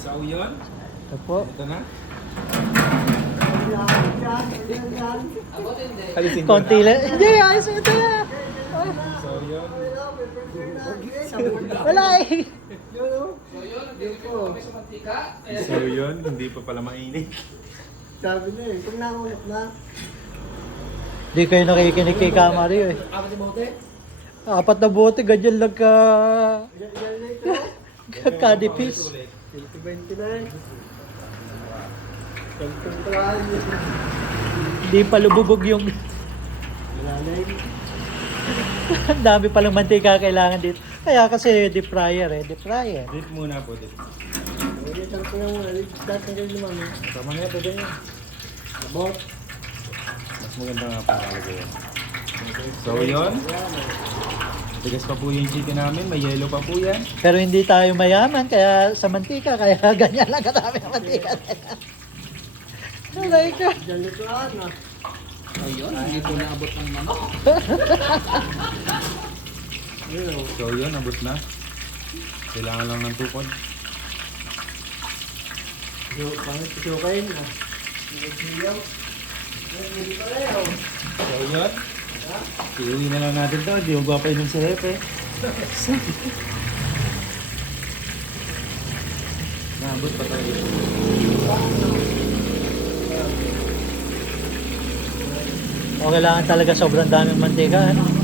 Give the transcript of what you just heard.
So yun, Ito po. ito na. Konti lang. Hindi, ayos ito na. So yun. Wala eh. So yun, hindi pa pala mainit. Sabi na eh, kung nakunot na. Hindi kayo nakikinig kay Kamario eh. Apat na bote? 4 na bote, ganyan lang ka... Yan na ito. Kadipis. 29. Pagpuntaan niyo. Hindi pa lububog yung... Wala na yun. Ang dami palang mantika kailangan dito. Kaya kasi deep fryer eh. Deep fryer. Dip muna po, dip. Ulitan ko yung tatanggal naman eh. Tama na ito din yan. Abot. Mas maganda nga po talaga yan. So yun, tigas pa po yung chicken namin, may yellow pa po yan. Pero hindi tayo mayaman kaya sa mantika. Kaya ganyan lang kadami ng mantika. Alay ka. Diyan lutuan ah. Ayun, hindi ko naabot ng manok. Ayun oh. So yun, abot na. Kailangan lang ng tukod. Pangit isukain ah. Siyaw. Hindi pa rin oh. So yun, iuwi na lang natin to, di mo pa inom si Hepe. Naabot pa tayo. O kailangan talaga sobrang daming mantika. Ano?